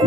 A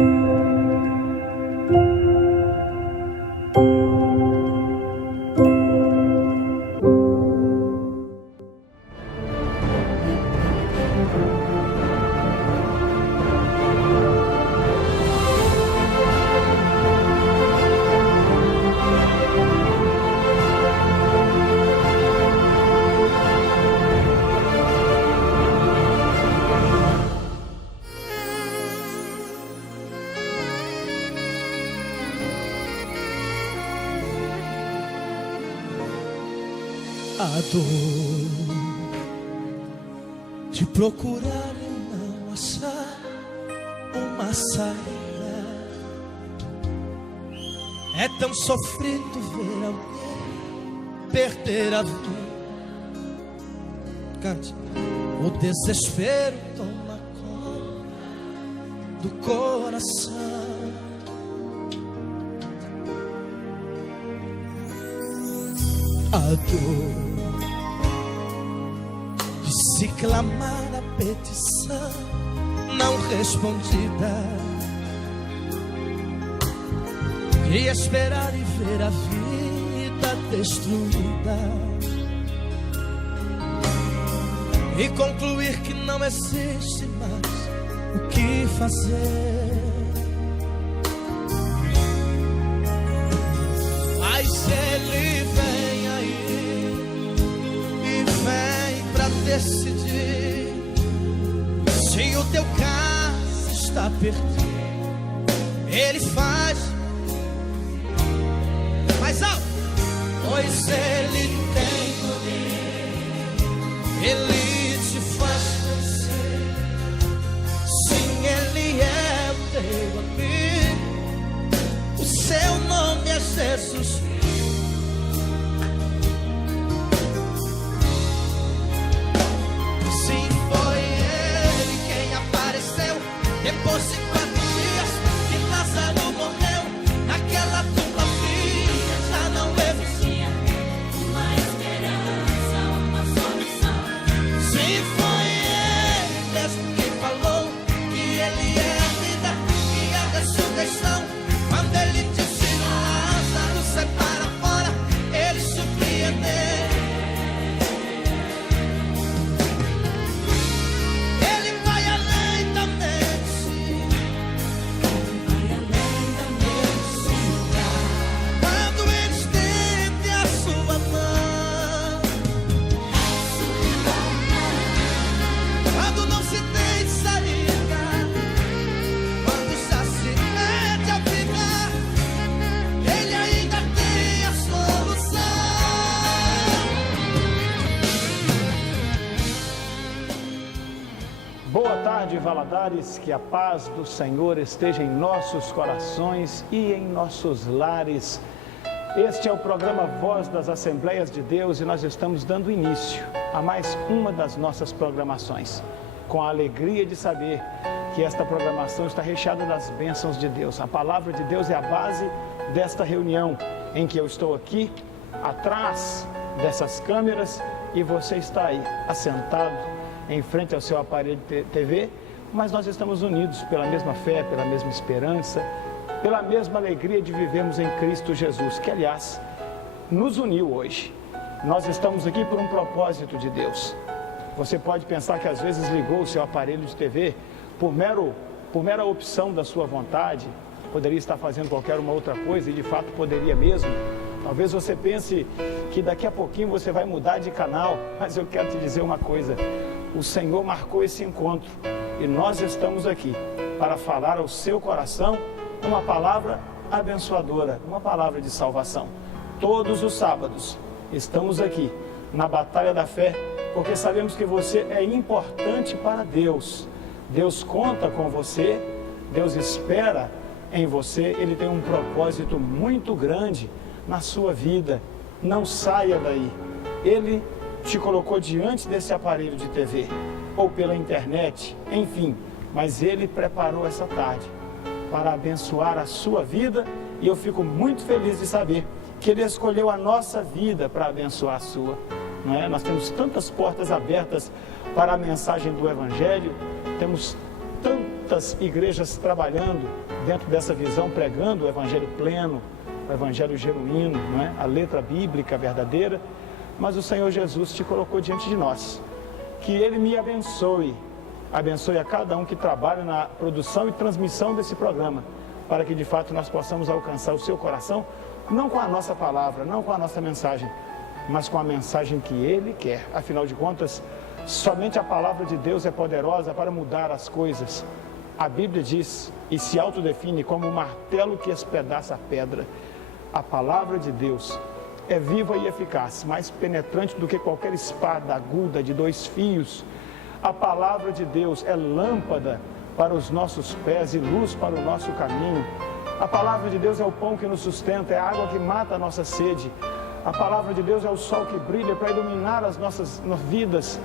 dor de procurar e não achar uma saída. É tão sofrido ver alguém perder a vida. Cante. O desespero toma conta do coração. A dor de se clamar a petição não respondida, de esperar e ver a vida destruída, e concluir que não existe mais o que fazer. Mas ele vem aí e vem pra decidir se o teu caso está perdido. Ele faz mais alto, pois ele tem poder. Ele te faz vencer. Sim, ele é o teu amigo. O seu nome é Jesus. Sim, foi ele quem apareceu depois de 4 dias que Lázaro morreu. Naquela tumba fria já não existia uma esperança, uma solução. Sim, foi ele mesmo que falou que ele é a vida e a ressurreição. Quando ele disse Lázaro, sai para fora, ele surpreendeu. Ele vai além da medicina, quando ele estende a sua mão, quando não se tem saída, quando já se mete a vida, ele ainda tem a solução. Boa tarde, Valadares, que a paz do Senhor esteja em nossos corações e em nossos lares. Este é o programa Voz das Assembleias de Deus e nós estamos dando início a mais uma das nossas programações, com a alegria de saber que esta programação está recheada das bênçãos de Deus. A palavra de Deus é a base desta reunião, em que eu estou aqui, atrás dessas câmeras, e você está aí, assentado em frente ao seu aparelho de TV, mas nós estamos unidos pela mesma fé, pela mesma esperança, pela mesma alegria de vivermos em Cristo Jesus, que aliás nos uniu hoje. Nós estamos aqui por um propósito de Deus. Você pode pensar que às vezes ligou o seu aparelho de TV por mera opção da sua vontade, poderia estar fazendo qualquer uma outra coisa, e de fato poderia mesmo. Talvez você pense que daqui a pouquinho você vai mudar de canal, mas eu quero te dizer uma coisa: o Senhor marcou esse encontro e nós estamos aqui para falar ao seu coração uma palavra abençoadora, uma palavra de salvação. Todos os sábados estamos aqui na Batalha da Fé, porque sabemos que você é importante para Deus. Deus conta com você, Deus espera em você, Ele tem um propósito muito grande na sua vida. Não saia daí. Ele te colocou diante desse aparelho de TV ou pela internet, enfim, mas Ele preparou essa tarde para abençoar a sua vida, e eu fico muito feliz de saber que Ele escolheu a nossa vida para abençoar a sua, não é? Nós temos tantas portas abertas para a mensagem do Evangelho, temos tantas igrejas trabalhando dentro dessa visão, pregando o evangelho pleno, o evangelho genuíno, não é? A letra bíblica verdadeira, mas o Senhor Jesus te colocou diante de nós. Que Ele me abençoe a cada um que trabalha na produção e transmissão desse programa, para que de fato nós possamos alcançar o seu coração, não com a nossa palavra, não com a nossa mensagem, mas com a mensagem que Ele quer. Afinal de contas, somente a palavra de Deus é poderosa para mudar as coisas. A Bíblia diz e se autodefine como o martelo que espedaça a pedra. A palavra de Deus é viva e eficaz, mais penetrante do que qualquer espada aguda de 2 fios. A palavra de Deus é lâmpada para os nossos pés e luz para o nosso caminho. A palavra de Deus é o pão que nos sustenta, é a água que mata a nossa sede. A palavra de Deus é o sol que brilha para iluminar as nossas vidas.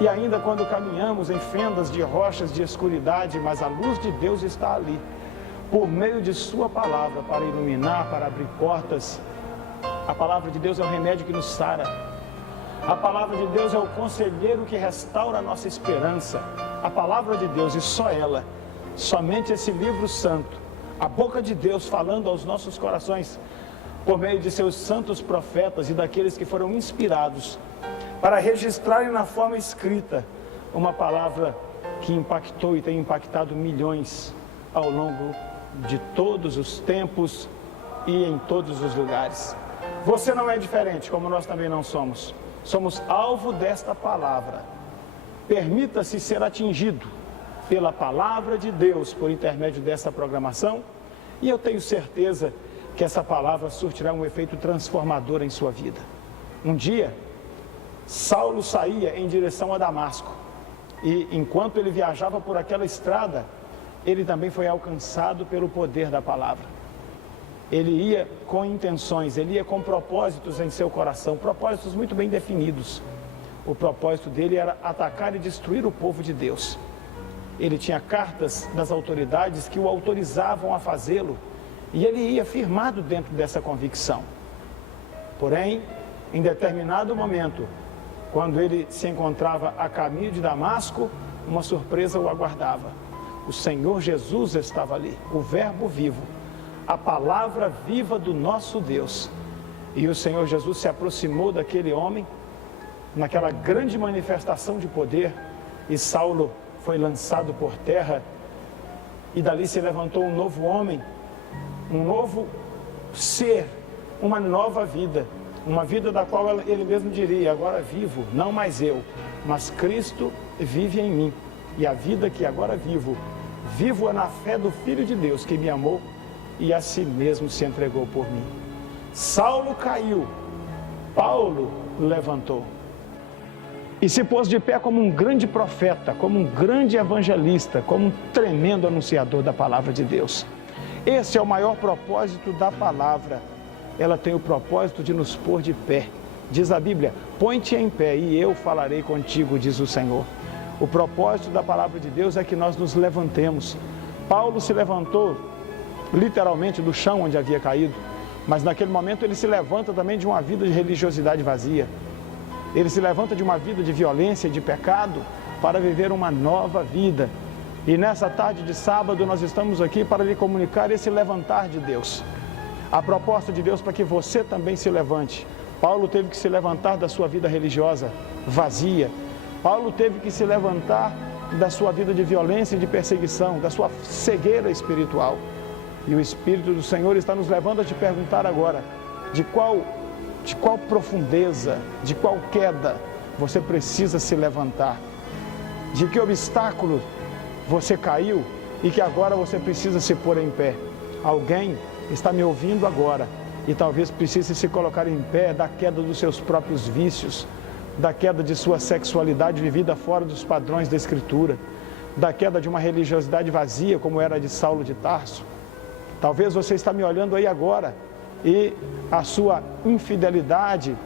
E ainda quando caminhamos em fendas de rochas de escuridade, mas a luz de Deus está ali, por meio de sua palavra, para iluminar, para abrir portas. A palavra de Deus é o remédio que nos sara. A palavra de Deus é o conselheiro que restaura a nossa esperança. A palavra de Deus, e só ela, somente esse livro santo, a boca de Deus falando aos nossos corações, por meio de seus santos profetas e daqueles que foram inspirados para registrarem na forma escrita uma palavra que impactou e tem impactado milhões ao longo de todos os tempos e em todos os lugares. Você não é diferente, como nós também não somos. Somos alvo desta palavra. Permita-se ser atingido pela palavra de Deus por intermédio dessa programação, e eu tenho certeza que essa palavra surtirá um efeito transformador em sua vida. Um dia, Saulo saía em direção a Damasco, e enquanto ele viajava por aquela estrada, ele também foi alcançado pelo poder da palavra. Ele ia com intenções, ele ia com propósitos em seu coração, propósitos muito bem definidos. O propósito dele era atacar e destruir o povo de Deus. Ele tinha cartas das autoridades que o autorizavam a fazê-lo, e ele ia firmado dentro dessa convicção. Porém, em determinado momento, quando ele se encontrava a caminho de Damasco, uma surpresa o aguardava. O Senhor Jesus estava ali, o Verbo vivo, a palavra viva do nosso Deus. E o Senhor Jesus se aproximou daquele homem, naquela grande manifestação de poder, e Saulo foi lançado por terra, e dali se levantou um novo homem, um novo ser, uma nova vida, uma vida da qual ele mesmo diria: agora vivo, não mais eu, mas Cristo vive em mim, e a vida que agora vivo-a na fé do Filho de Deus, que me amou e a si mesmo se entregou por mim. Saulo caiu, Paulo levantou, e se pôs de pé como um grande profeta, como um grande evangelista, como um tremendo anunciador da palavra de Deus. Esse é o maior propósito da palavra. Ela tem o propósito de nos pôr de pé. Diz a Bíblia: põe-te em pé e eu falarei contigo, diz o Senhor. O propósito da palavra de Deus é que nós nos levantemos. Paulo se levantou literalmente do chão onde havia caído, mas naquele momento ele se levanta também de uma vida de religiosidade vazia. Ele se levanta de uma vida de violência e de pecado para viver uma nova vida. E nessa tarde de sábado nós estamos aqui para lhe comunicar esse levantar de Deus. A proposta de Deus para que você também se levante. Paulo teve que se levantar da sua vida religiosa vazia. Paulo teve que se levantar da sua vida de violência e de perseguição, da sua cegueira espiritual. E o Espírito do Senhor está nos levando a te perguntar agora: de qual profundeza, de qual queda você precisa se levantar? De que obstáculo você caiu e que agora você precisa se pôr em pé? Alguém está me ouvindo agora e talvez precise se colocar em pé da queda dos seus próprios vícios, da queda de sua sexualidade vivida fora dos padrões da Escritura, da queda de uma religiosidade vazia como era a de Saulo de Tarso. Talvez você está me olhando aí agora e a sua infidelidade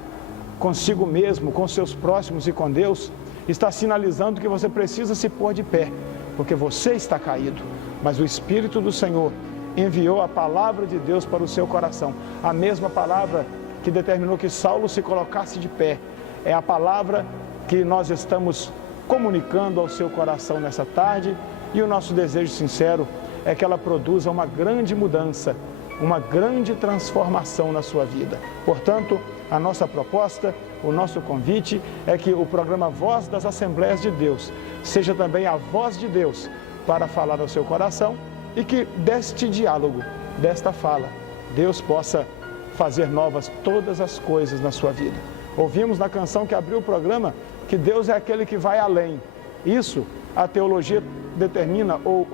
consigo mesmo, com seus próximos e com Deus está sinalizando que você precisa se pôr de pé, porque você está caído, mas o Espírito do Senhor enviou a palavra de Deus para o seu coração. A mesma palavra que determinou que Saulo se colocasse de pé é a palavra que nós estamos comunicando ao seu coração nessa tarde, E o nosso desejo sincero é que ela produza uma grande mudança, uma grande transformação na sua vida. Portanto, a nossa proposta, o nosso convite é que o programa Voz das Assembleias de Deus seja também a voz de Deus para falar ao seu coração e que deste diálogo, desta fala, Deus possa fazer novas todas as coisas na sua vida. Ouvimos na canção que abriu o programa que Deus é aquele que vai além. Isso a teologia determina ou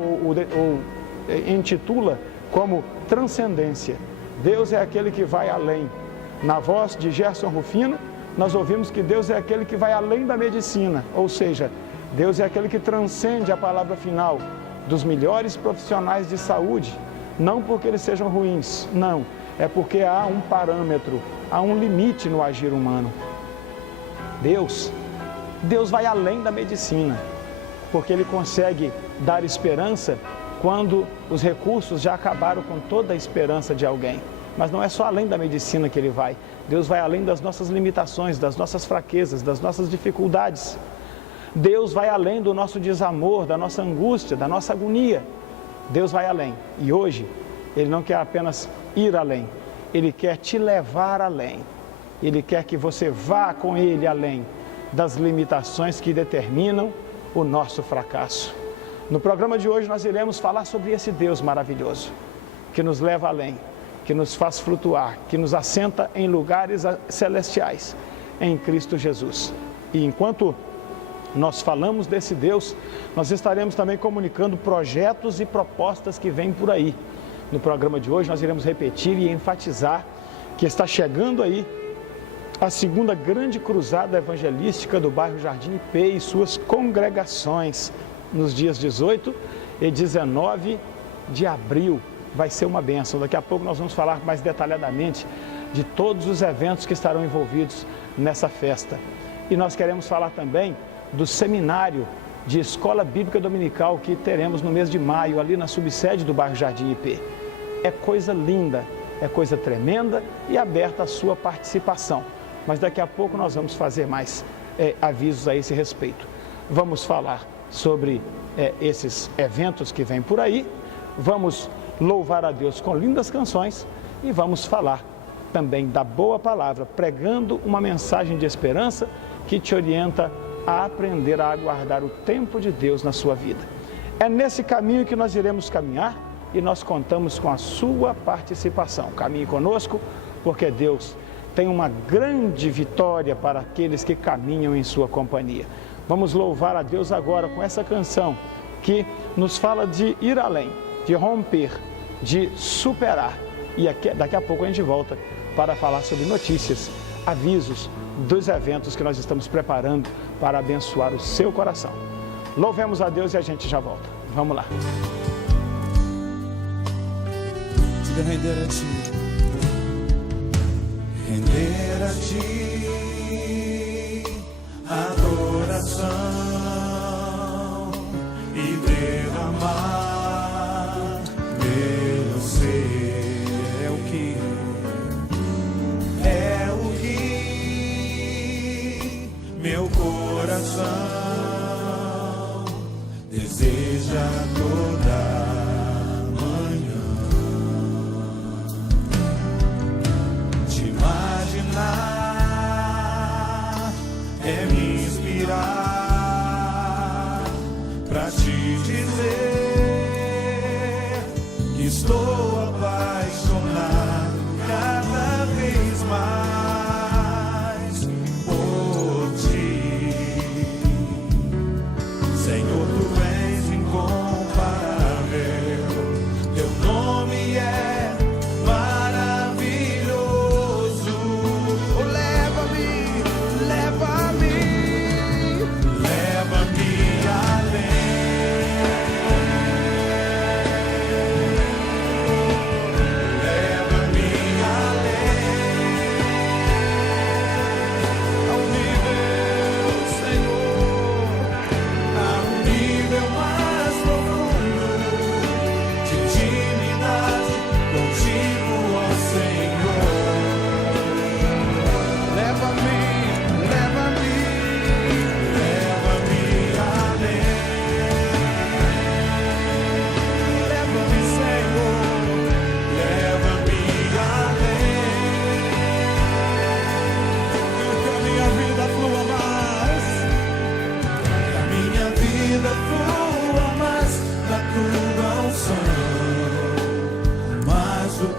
intitula como transcendência. Deus é aquele que vai além. Na voz de Gerson Rufino, nós ouvimos que Deus é aquele que vai além da medicina, ou seja, Deus é aquele que transcende a palavra final dos melhores profissionais de saúde, não porque eles sejam ruins, não, é porque há um parâmetro, há um limite no agir humano. Deus vai além da medicina, porque Ele consegue dar esperança quando os recursos já acabaram com toda a esperança de alguém. Mas não é só além da medicina que Ele vai. Deus vai além das nossas limitações, das nossas fraquezas, das nossas dificuldades. Deus vai além do nosso desamor, da nossa angústia, da nossa agonia. Deus vai além. E hoje, Ele não quer apenas ir além, Ele quer te levar além. Ele quer que você vá com Ele além das limitações que determinam o nosso fracasso. No programa de hoje nós iremos falar sobre esse Deus maravilhoso, que nos leva além, que nos faz flutuar, que nos assenta em lugares celestiais, em Cristo Jesus. E enquanto nós falamos desse Deus, nós estaremos também comunicando projetos e propostas que vêm por aí. No programa de hoje nós iremos repetir e enfatizar que está chegando aí a segunda grande cruzada evangelística do bairro Jardim IP e suas congregações, nos dias 18 e 19 de abril. Vai ser uma bênção. Daqui a pouco nós vamos falar mais detalhadamente de todos os eventos que estarão envolvidos nessa festa. E nós queremos falar também do seminário de Escola Bíblica Dominical que teremos no mês de maio, ali na subsede do bairro Jardim IP. É coisa linda, é coisa tremenda e aberta a sua participação. Mas daqui a pouco nós vamos fazer mais avisos a esse respeito. Vamos falar sobre esses eventos que vêm por aí, vamos louvar a Deus com lindas canções e vamos falar também da boa palavra, pregando uma mensagem de esperança que te orienta a aprender a aguardar o tempo de Deus na sua vida. É nesse caminho que nós iremos caminhar e nós contamos com a sua participação. Caminhe conosco, porque Deus tem uma grande vitória para aqueles que caminham em sua companhia. Vamos louvar a Deus agora com essa canção que nos fala de ir além, de romper, de superar. E daqui a pouco a gente volta para falar sobre notícias, avisos dos eventos que nós estamos preparando para abençoar o seu coração. Louvemos a Deus e a gente já volta. Vamos lá. Diga render a Ti. Render a Ti adoração e derramar meu ser é o que meu coração deseja toda manhã. Te imaginar é me inspirar pra te dizer que estou apaixonado cada vez mais por Ti. Senhor, Tu és incomparável, Teu nome é maravilhoso. Oh, leva-me além.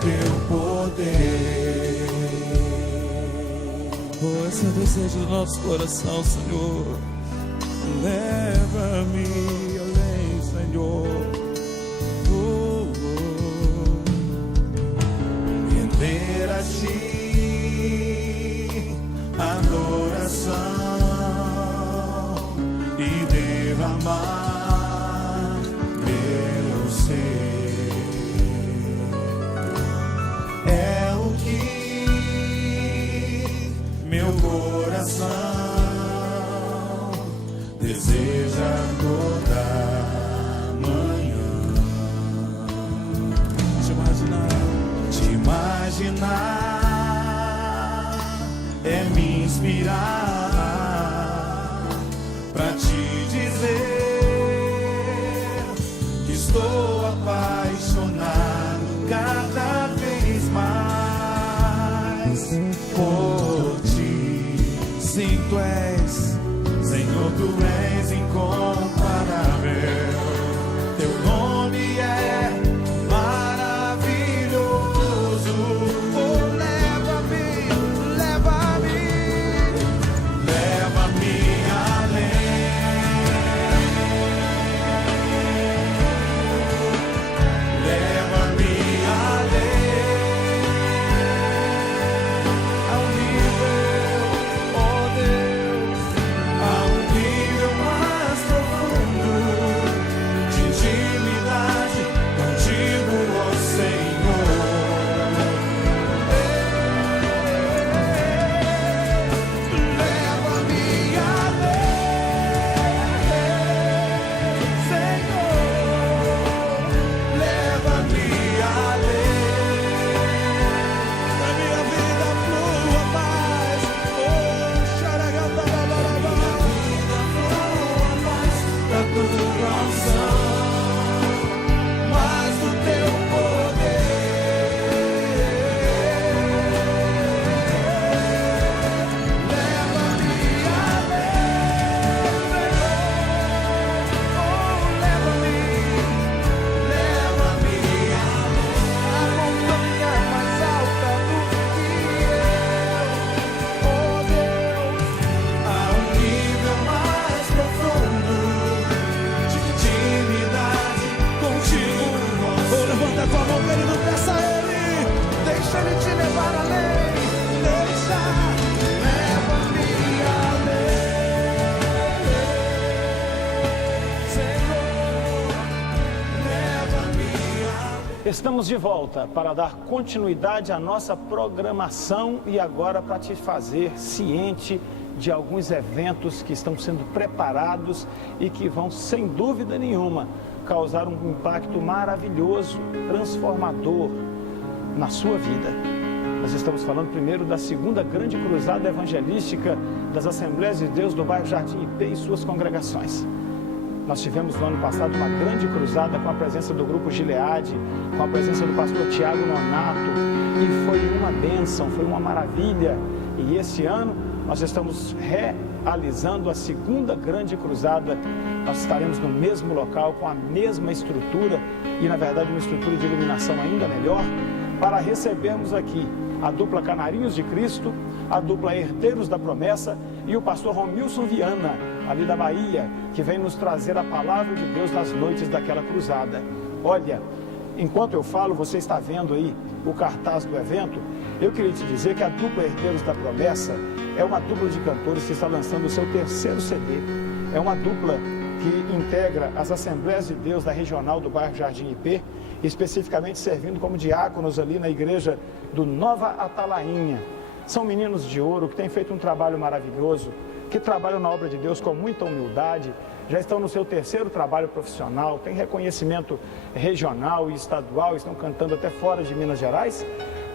teu poder. Oh, esse é o desejo do nosso coração, Senhor. Leva-me além, Senhor. Render a ti adoração e derramar meu ser. É o que meu coração deseja toda manhã. Te imaginar é me inspirar pra te dizer que estou apaixonado cada vez mais por ti. Sim, tu és, Senhor, tu és incomparável. Teu nome é maravilhoso. Oh, leva-me, leva-me, leva-me além. Leva-me além. Ao nível, oh Deus, ao nível mais profundo de intimidade contigo, ó Senhor. Leva-me além, Senhor. Leva-me além. a minha vida flua mais. Oh, xaragatabalabá. Da tua unção, mais do teu poder. Leva-me além, Senhor. Oh, leva-me, leva-me além. A montanha mais alta do que eu. Oh, Deus. A um nível mais profundo de intimidade contigo, ó Oh, levanta a tua mão, querido, peça a Ele. Deixa Ele te levar além. Deixa. leva-me além, Senhor, leva-me além. Estamos de volta para dar continuidade à nossa programação e agora para te fazer ciente de alguns eventos que estão sendo preparados e que vão, sem dúvida nenhuma, causar um impacto maravilhoso, transformador na sua vida. Nós estamos falando primeiro da segunda grande cruzada evangelística das Assembleias de Deus do bairro Jardim IP e suas congregações. Nós tivemos no ano passado uma grande cruzada com a presença do Grupo Gileade, com a presença do pastor Tiago Nonato, e foi uma bênção, foi uma maravilha. E esse ano nós estamos realizando a segunda grande cruzada. Nós estaremos no mesmo local, com a mesma estrutura, e na verdade uma estrutura de iluminação ainda melhor, para recebermos aqui a dupla Canarinhos de Cristo, a dupla Herdeiros da Promessa e o pastor Romilson Viana, ali da Bahia, que vem nos trazer a palavra de Deus nas noites daquela cruzada. Olha, enquanto eu falo, você está vendo aí o cartaz do evento. Eu queria te dizer que a dupla Herdeiros da Promessa é uma dupla de cantores que está lançando o seu terceiro CD. É uma dupla que integra as Assembleias de Deus da Regional do bairro Jardim IP, especificamente servindo como diáconos ali na igreja do Nova Atalainha. São meninos de ouro que têm feito um trabalho maravilhoso, que trabalham na obra de Deus com muita humildade, já estão no seu terceiro trabalho profissional, têm reconhecimento regional e estadual, estão cantando até fora de Minas Gerais,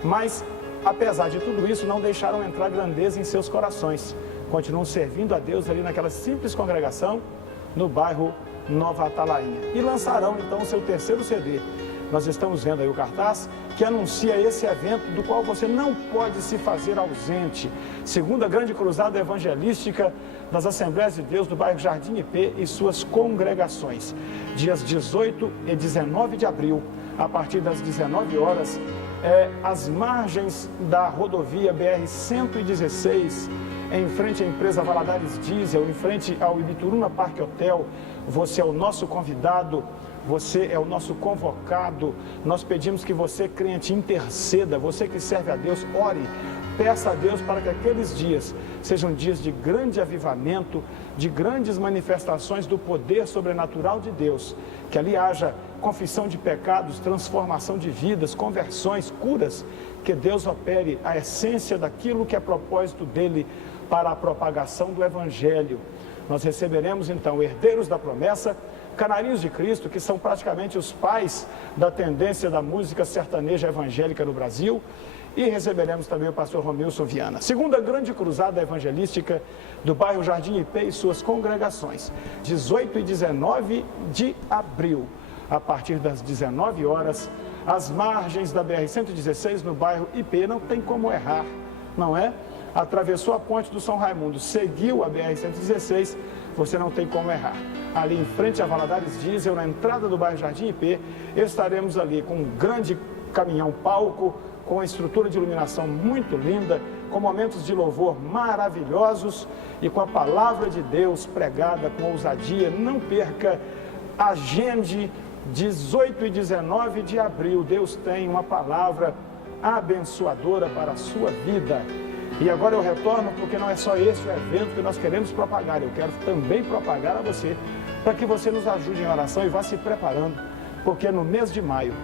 mas apesar de tudo isso, não deixaram entrar grandeza em seus corações. Continuam servindo a Deus ali naquela simples congregação no bairro Nova Atalainha. E lançarão então o seu terceiro CD. Nós estamos vendo aí o cartaz que anuncia esse evento do qual você não pode se fazer ausente. Segunda grande cruzada evangelística das Assembleias de Deus do bairro Jardim IP e suas congregações. Dias 18 e 19 de abril, a partir das 19 horas, às margens da rodovia BR-116, em frente à empresa Valadares Diesel, em frente ao Ibituruna Parque Hotel. Você é o nosso convidado, você é o nosso convocado. Nós pedimos que você, crente, interceda, você que serve a Deus, ore, peça a Deus para que aqueles dias sejam dias de grande avivamento, de grandes manifestações do poder sobrenatural de Deus, que ali haja confissão de pecados, transformação de vidas, conversões, curas, que Deus opere a essência daquilo que é propósito dele para a propagação do Evangelho. Nós receberemos então herdeiros da promessa, Canarinhos de Cristo, que são praticamente os pais da tendência da música sertaneja evangélica no Brasil, e receberemos também o pastor Romilson Viana. Segunda grande cruzada evangelística do bairro Jardim IP e suas congregações, 18 e 19 de abril, a partir das 19 horas, às margens da BR-116, no bairro IP. Não tem como errar, não é? Atravessou a ponte do São Raimundo, seguiu a BR-116, você não tem como errar. Ali em frente a Valadares Diesel, na entrada do bairro Jardim IP, estaremos ali com um grande caminhão-palco, com a estrutura de iluminação muito linda, com momentos de louvor maravilhosos e com a palavra de Deus pregada com ousadia. Não perca, agende 18 e 19 de abril. Deus tem uma palavra abençoadora para a sua vida. E agora eu retorno, porque não é só esse o evento que nós queremos propagar, eu quero também propagar a você, para que você nos ajude em oração e vá se preparando, porque no mês de maio,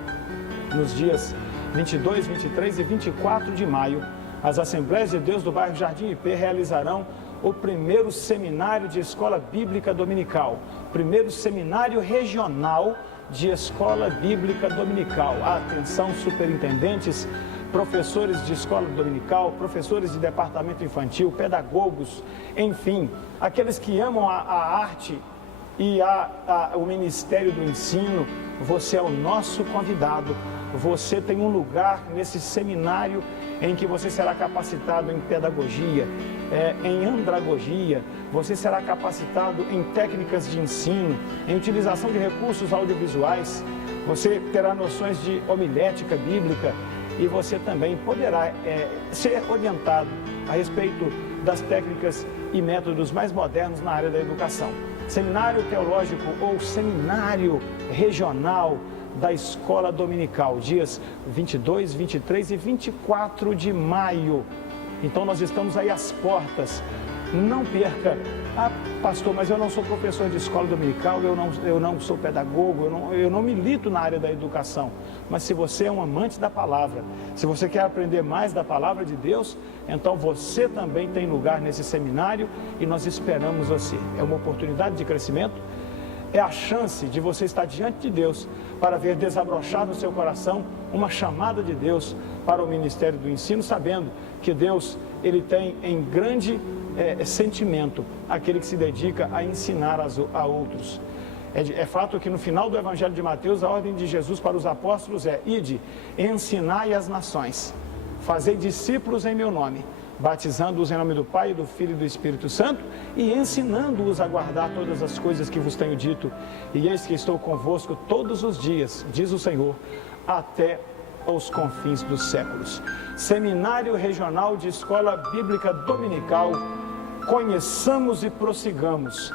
nos dias 22, 23 e 24 de maio, as Assembleias de Deus do bairro Jardim IP realizarão o primeiro seminário de escola bíblica dominical, primeiro seminário regional de escola bíblica dominical. Atenção, superintendentes, professores de escola dominical, professores de departamento infantil, pedagogos, enfim, aqueles que amam a arte e o Ministério do Ensino. Você é o nosso convidado. Você tem um lugar nesse seminário em que você será capacitado em pedagogia, em andragogia, você será capacitado em técnicas de ensino, em utilização de recursos audiovisuais, você terá noções de homilética bíblica e você também poderá ser orientado a respeito das técnicas e métodos mais modernos na área da educação. Seminário teológico ou seminário regional da escola dominical, dias 22, 23 e 24 de maio. Então nós estamos aí às portas. Não perca. Ah, pastor, mas eu não sou professor de escola dominical, eu não sou pedagogo, eu não milito na área da educação. Mas se você é um amante da palavra, se você quer aprender mais da palavra de Deus, então você também tem lugar nesse seminário e nós esperamos você. É uma oportunidade de crescimento, é a chance de você estar diante de Deus para ver desabrochar no seu coração uma chamada de Deus para o Ministério do Ensino, sabendo que Deus, ele tem em grande sentimento aquele que se dedica a ensinar a outros. É fato que no final do Evangelho de Mateus, a ordem de Jesus para os apóstolos é: ide, ensinai as nações, fazei discípulos em meu nome, batizando-os em nome do Pai, do Filho e do Espírito Santo e ensinando-os a guardar todas as coisas que vos tenho dito. E eis que estou convosco todos os dias, diz o Senhor, até aos confins dos séculos. Seminário Regional de Escola Bíblica Dominical, conheçamos e prossigamos,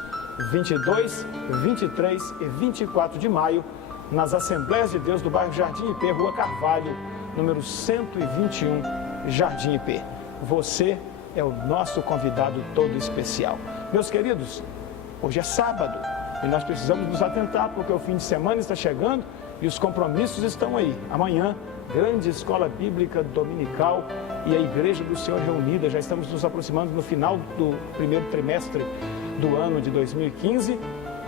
22, 23 e 24 de maio, nas Assembleias de Deus do bairro Jardim IP, Rua Carvalho, número 121, Jardim IP. Você é o nosso convidado todo especial. Meus queridos, hoje é sábado e nós precisamos nos atentar porque o fim de semana está chegando e os compromissos estão aí. Amanhã, grande escola bíblica dominical e a Igreja do Senhor reunida. Já estamos nos aproximando no final do primeiro trimestre do ano de 2015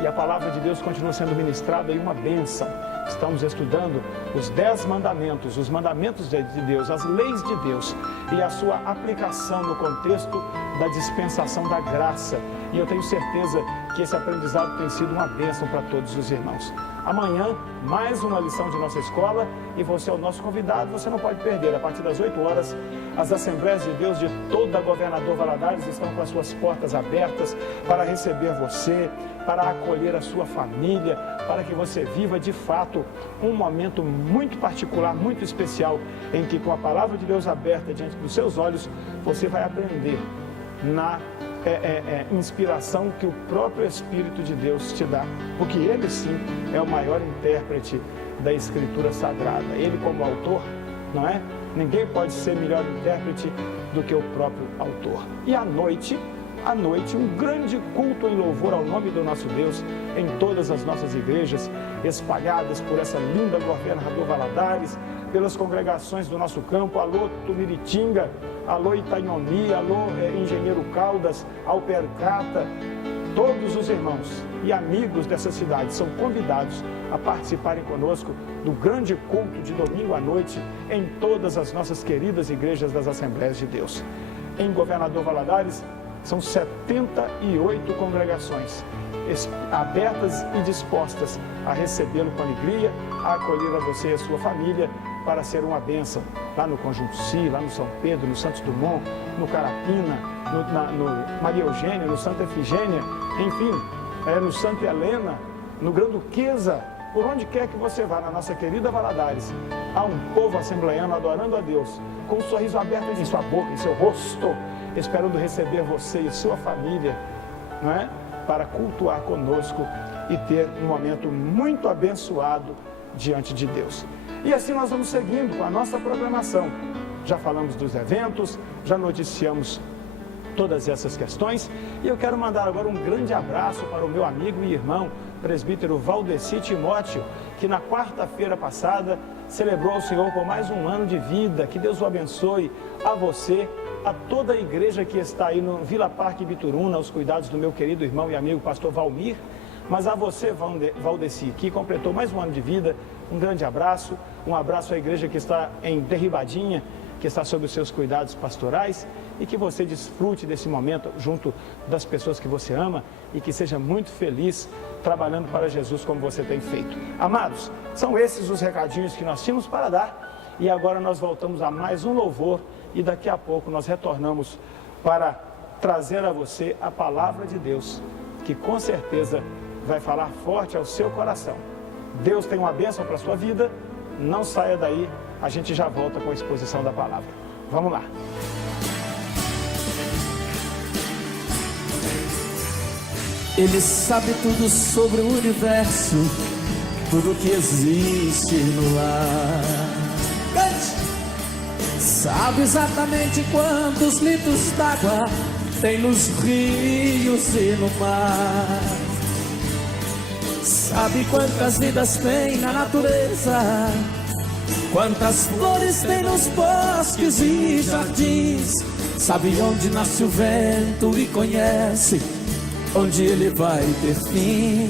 e a palavra de Deus continua sendo ministrada e uma bênção. Estamos estudando os 10 mandamentos, os mandamentos de Deus, as leis de Deus e a sua aplicação no contexto da dispensação da graça. E eu tenho certeza que esse aprendizado tem sido uma bênção para todos os irmãos. Amanhã, mais uma lição de nossa escola e você é o nosso convidado, você não pode perder. A partir das 8 horas, as Assembleias de Deus de toda a Governador Valadares estão com as suas portas abertas para receber você, para acolher a sua família, para que você viva de fato um momento muito particular, muito especial, em que com a palavra de Deus aberta diante dos seus olhos, você vai aprender na inspiração que o próprio Espírito de Deus te dá, porque Ele sim é o maior intérprete da Escritura Sagrada. Ele como autor, não é? Ninguém pode ser melhor intérprete do que o próprio autor. E à noite, um grande culto em louvor ao nome do nosso Deus em todas as nossas igrejas, espalhadas por essa linda Governador Valadares, pelas congregações do nosso campo. Alô Tumiritinga, alô Itanhomi, alô Engenheiro Caldas, Alpercata. Todos os irmãos e amigos dessa cidade são convidados a participarem conosco do grande culto de domingo à noite em todas as nossas queridas igrejas das Assembleias de Deus. Em Governador Valadares, são 78 congregações abertas e dispostas a recebê-lo com alegria, a acolher a você e a sua família para ser uma bênção. Lá no Conjunci, lá no São Pedro, no Santos Dumont, no Carapina, no Maria Eugênia, no Santa Efigênia, enfim, no Santa Helena, no Granduquesa, por onde quer que você vá, na nossa querida Valadares, há um povo assembleiano adorando a Deus, com um sorriso aberto em sua boca, em seu rosto, esperando receber você e sua família, não é? Para cultuar conosco e ter um momento muito abençoado diante de Deus. E assim nós vamos seguindo com a nossa programação. Já falamos dos eventos, já noticiamos todas essas questões, e eu quero mandar agora um grande abraço para o meu amigo e irmão, presbítero Valdeci Timóteo, que na quarta-feira passada celebrou o Senhor por mais um ano de vida. Que Deus o abençoe, a você, a toda a igreja que está aí no Vila Parque Bituruna, aos cuidados do meu querido irmão e amigo pastor Valmir, mas a você, Valdeci, que completou mais um ano de vida, um grande abraço, um abraço à igreja que está em Derribadinha, que está sob os seus cuidados pastorais, e que você desfrute desse momento junto das pessoas que você ama e que seja muito feliz trabalhando para Jesus como você tem feito. Amados, são esses os recadinhos que nós tínhamos para dar, e agora nós voltamos a mais um louvor e daqui a pouco nós retornamos para trazer a você a palavra de Deus, que com certeza vai falar forte ao seu coração. Deus tem uma bênção para a sua vida, não saia daí, a gente já volta com a exposição da palavra. Vamos lá. Ele sabe tudo sobre o universo, tudo que existe no ar. Sabe exatamente quantos litros d'água tem nos rios e no mar. Sabe quantas vidas tem na natureza, quantas flores tem nos bosques e jardins. Sabe onde nasce o vento e conhece onde ele vai ter fim.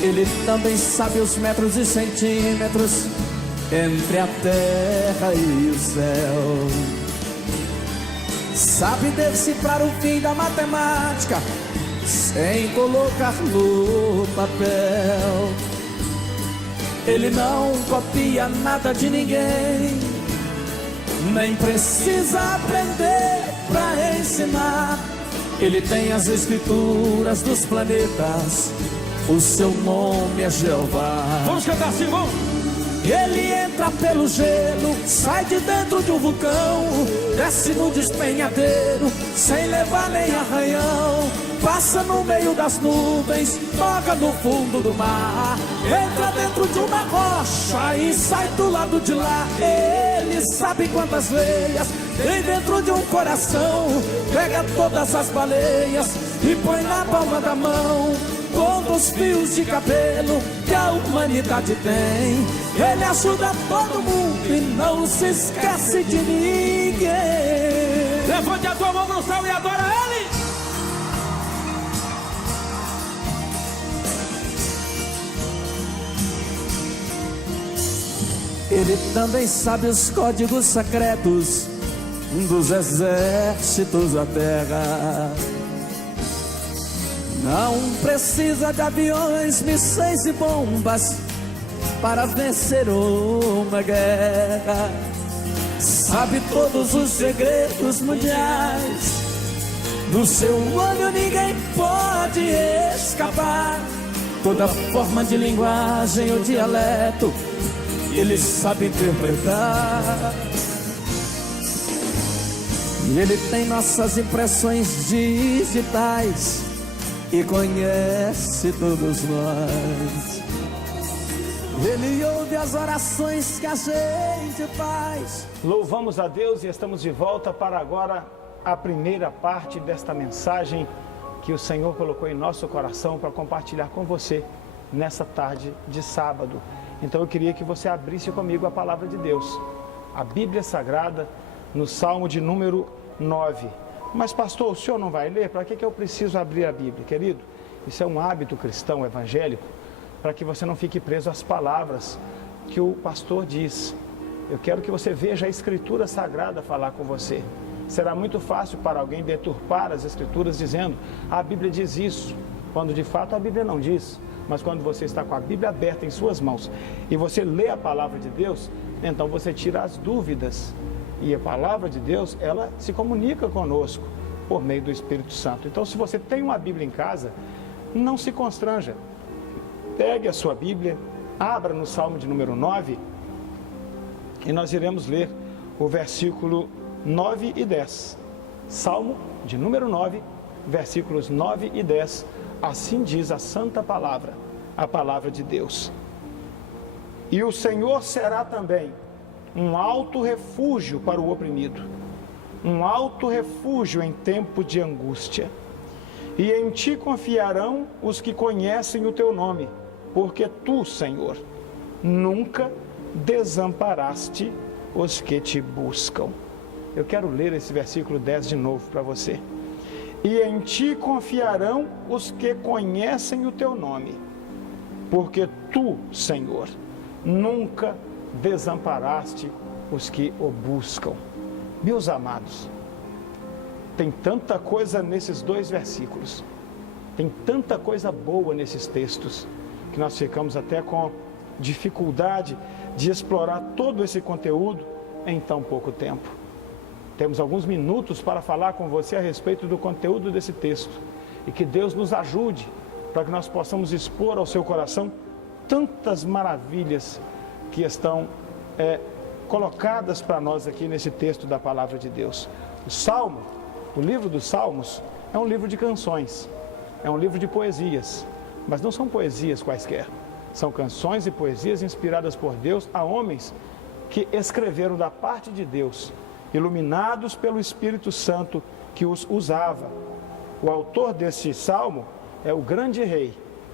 Ele também sabe os metros e centímetros entre a terra e o céu. Sabe decifrar o fim da matemática sem colocar no papel. Ele não copia nada de ninguém, nem precisa aprender pra ensinar. Ele tem as escrituras dos planetas, o seu nome é Jeová. Vamos cantar assim, vamos! Ele entra pelo gelo, sai de dentro de um vulcão, desce no despenhadeiro, sem levar nem arranhão. Passa no meio das nuvens, toca no fundo do mar, entra dentro de uma rocha e sai do lado de lá. Ele sabe quantas veias tem dentro de um coração, pega todas as baleias e põe na palma da mão. Conta os fios de cabelo que a humanidade tem. Ele ajuda todo mundo e não se esquece de ninguém. Levante a tua mão no céu e adora Ele. Ele também sabe os códigos secretos dos exércitos da terra. Não precisa de aviões, mísseis e bombas para vencer uma guerra. Sabe todos os segredos mundiais, no seu olho ninguém pode escapar. Toda forma de linguagem ou dialeto ele sabe interpretar. E ele tem nossas impressões digitais e conhece todos nós. Ele ouve as orações que a gente faz. Louvamos a Deus e estamos de volta para agora a primeira parte desta mensagem que o Senhor colocou em nosso coração para compartilhar com você nessa tarde de sábado. Então eu queria que você abrisse comigo a palavra de Deus, a Bíblia Sagrada, no Salmo de número 9. Mas pastor, o senhor não vai ler? Para que eu preciso abrir a Bíblia, querido? Isso é um hábito cristão evangélico, para que você não fique preso às palavras que o pastor diz. Eu quero que você veja a Escritura Sagrada falar com você. Será muito fácil para alguém deturpar as Escrituras dizendo: a Bíblia diz isso, quando de fato a Bíblia não diz. Mas quando você está com a Bíblia aberta em suas mãos e você lê a palavra de Deus, então você tira as dúvidas. E a palavra de Deus, ela se comunica conosco por meio do Espírito Santo. Então, se você tem uma Bíblia em casa, não se constranja. Pegue a sua Bíblia, abra no Salmo de número 9 e nós iremos ler o versículo 9 e 10. Salmo de número 9, versículos 9 e 10. Assim diz a santa palavra, a palavra de Deus. E o Senhor será também um alto refúgio para o oprimido, um alto refúgio em tempo de angústia. E em ti confiarão os que conhecem o teu nome, porque tu, Senhor, nunca desamparaste os que te buscam. Eu quero ler esse versículo 10 de novo para você. E em ti confiarão os que conhecem o teu nome, porque tu, Senhor, nunca desamparaste os que o buscam. Meus amados, tem tanta coisa nesses dois versículos, tem tanta coisa boa nesses textos, que nós ficamos até com dificuldade de explorar todo esse conteúdo em tão pouco tempo. Temos alguns minutos para falar com você a respeito do conteúdo desse texto, e que Deus nos ajude para que nós possamos expor ao seu coração tantas maravilhas que estão colocadas para nós aqui nesse texto da palavra de Deus. O Salmo, o livro dos Salmos, é um livro de canções, é um livro de poesias, mas não são poesias quaisquer, são canções e poesias inspiradas por Deus a homens que escreveram da parte de Deus, iluminados pelo Espírito Santo que os usava. O autor desse salmo é o grande rei,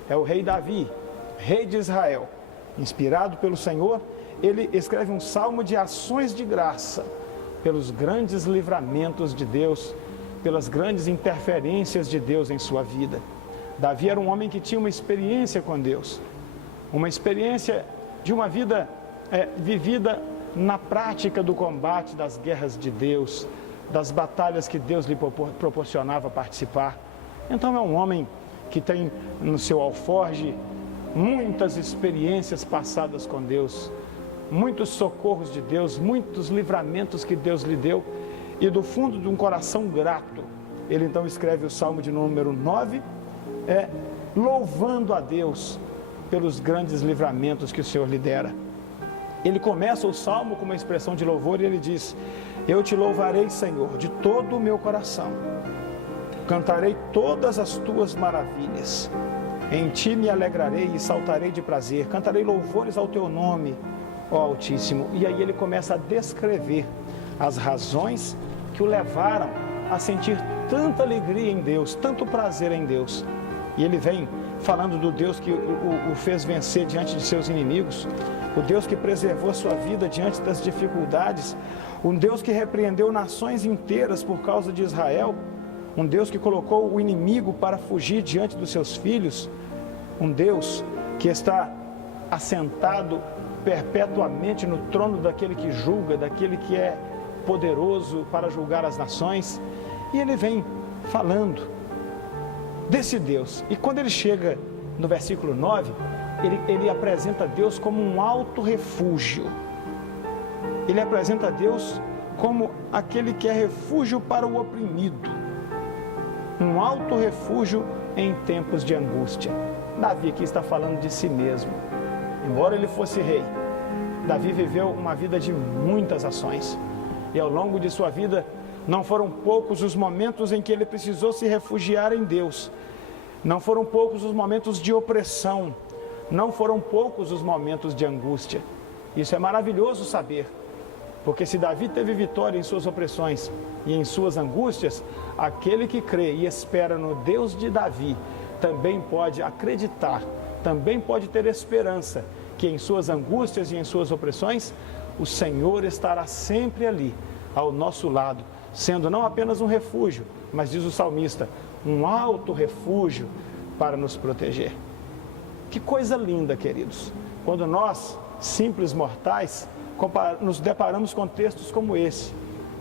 é o rei Davi, rei de Israel. Inspirado pelo Senhor, ele escreve um salmo de ações de graça pelos grandes livramentos de Deus, pelas grandes interferências de Deus em sua vida. Davi era um homem que tinha uma experiência com Deus, uma experiência de uma vida vivida na prática do combate das guerras de Deus, das batalhas que Deus lhe proporcionava participar. Então é um homem que tem no seu alforje muitas experiências passadas com Deus, muitos socorros de Deus, muitos livramentos que Deus lhe deu, e do fundo de um coração grato, ele então escreve o Salmo de número 9, louvando a Deus pelos grandes livramentos que o Senhor lhe dera. Ele começa o Salmo com uma expressão de louvor e ele diz: eu te louvarei, Senhor, de todo o meu coração, cantarei todas as tuas maravilhas, em ti me alegrarei e saltarei de prazer, cantarei louvores ao teu nome, ó Altíssimo. E aí ele começa a descrever as razões que o levaram a sentir tanta alegria em Deus, tanto prazer em Deus. E ele vem falando do Deus que o fez vencer diante de seus inimigos, o Deus que preservou sua vida diante das dificuldades, um Deus que repreendeu nações inteiras por causa de Israel, um Deus que colocou o inimigo para fugir diante dos seus filhos, um Deus que está assentado perpetuamente no trono daquele que julga, daquele que é poderoso para julgar as nações. E ele vem falando desse Deus. E quando ele chega no versículo 9, ele apresenta Deus como um alto refúgio. Ele apresenta Deus como aquele que é refúgio para o oprimido. Um alto refúgio em tempos de angústia. Davi aqui está falando de si mesmo. Embora ele fosse rei, Davi viveu uma vida de muitas ações. E ao longo de sua vida, não foram poucos os momentos em que ele precisou se refugiar em Deus. Não foram poucos os momentos de opressão. Não foram poucos os momentos de angústia. Isso é maravilhoso saber. Porque se Davi teve vitória em suas opressões e em suas angústias, aquele que crê e espera no Deus de Davi também pode acreditar, também pode ter esperança que em suas angústias e em suas opressões, o Senhor estará sempre ali, ao nosso lado, sendo não apenas um refúgio, mas diz o salmista, um alto refúgio para nos proteger. Que coisa linda, queridos, quando nós, simples mortais, nos deparamos com textos como esse,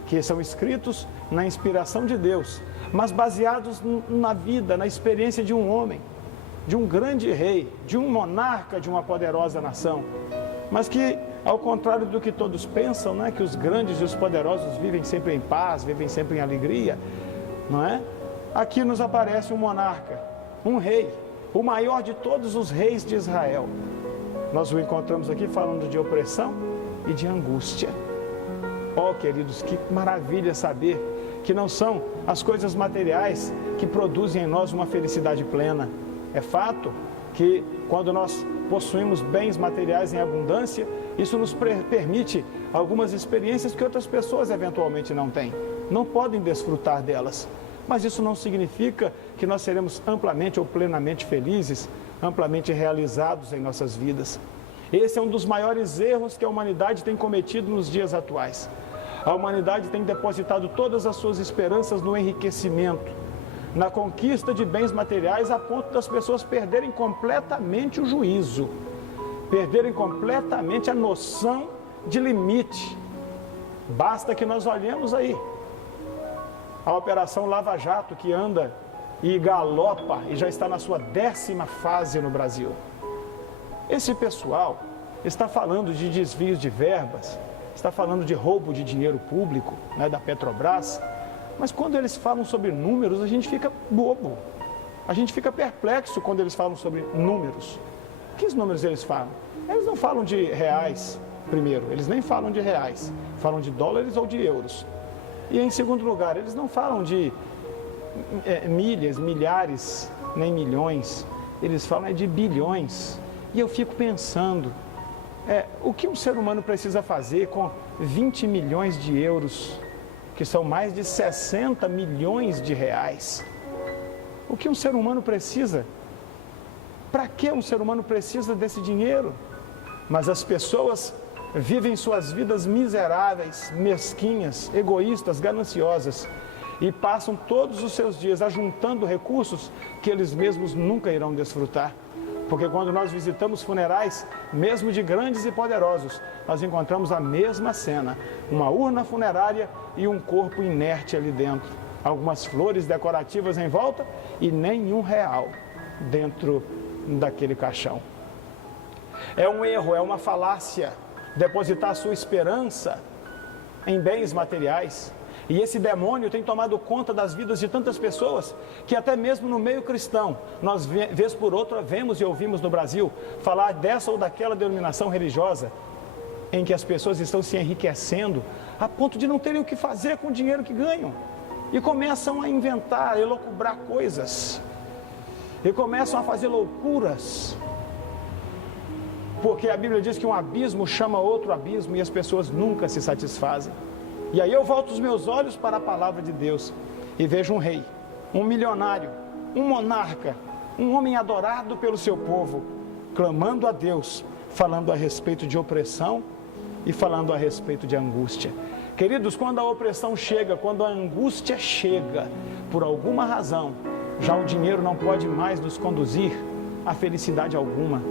que são escritos na inspiração de Deus, mas baseados na vida, na experiência de um homem, de um grande rei, de um monarca de uma poderosa nação, mas que, ao contrário do que todos pensam, né, que os grandes e os poderosos vivem sempre em paz, vivem sempre em alegria, não é? Aqui nos aparece um monarca, um rei, o maior de todos os reis de Israel. Nós o encontramos aqui falando de opressão e de angústia. Oh, queridos, que maravilha saber que não são as coisas materiais que produzem em nós uma felicidade plena. É fato que quando nós possuímos bens materiais em abundância, isso nos permite algumas experiências que outras pessoas eventualmente não têm, não podem desfrutar delas. Mas isso não significa que nós seremos amplamente ou plenamente felizes, amplamente realizados em nossas vidas. Esse é um dos maiores erros que a humanidade tem cometido nos dias atuais. A humanidade tem depositado todas as suas esperanças no enriquecimento, na conquista de bens materiais, a ponto das pessoas perderem completamente o juízo, perderem completamente a noção de limite. Basta que nós olhemos aí a Operação Lava Jato, que anda e galopa e já está na sua 10ª fase no Brasil. Esse pessoal está falando de desvios de verbas, está falando de roubo de dinheiro público, né, da Petrobras, mas quando eles falam sobre números, a gente fica bobo, a gente fica perplexo quando eles falam sobre números. Que números eles falam? Eles não falam de reais, primeiro, eles nem falam de reais, falam de dólares ou de euros. E em segundo lugar, eles não falam de milhas, milhares, nem milhões, eles falam de bilhões. E eu fico pensando, o que um ser humano precisa fazer com 20 milhões de euros, que são mais de 60 milhões de reais? O que um ser humano precisa? Para que um ser humano precisa desse dinheiro? Mas as pessoas vivem suas vidas miseráveis, mesquinhas, egoístas, gananciosas e passam todos os seus dias ajuntando recursos que eles mesmos nunca irão desfrutar. Porque quando nós visitamos funerais, mesmo de grandes e poderosos, nós encontramos a mesma cena, uma urna funerária e um corpo inerte ali dentro, algumas flores decorativas em volta e nenhum real dentro daquele caixão. É um erro, é uma falácia depositar sua esperança em bens materiais. E esse demônio tem tomado conta das vidas de tantas pessoas, que até mesmo no meio cristão, nós vez por outra vemos e ouvimos no Brasil falar dessa ou daquela denominação religiosa, em que as pessoas estão se enriquecendo a ponto de não terem o que fazer com o dinheiro que ganham. E começam a inventar, a elocubrar coisas. E começam a fazer loucuras. Porque a Bíblia diz que um abismo chama outro abismo e as pessoas nunca se satisfazem. E aí eu volto os meus olhos para a palavra de Deus e vejo um rei, um milionário, um monarca, um homem adorado pelo seu povo, clamando a Deus, falando a respeito de opressão e falando a respeito de angústia. Queridos, quando a opressão chega, quando a angústia chega, por alguma razão, já o dinheiro não pode mais nos conduzir a felicidade alguma.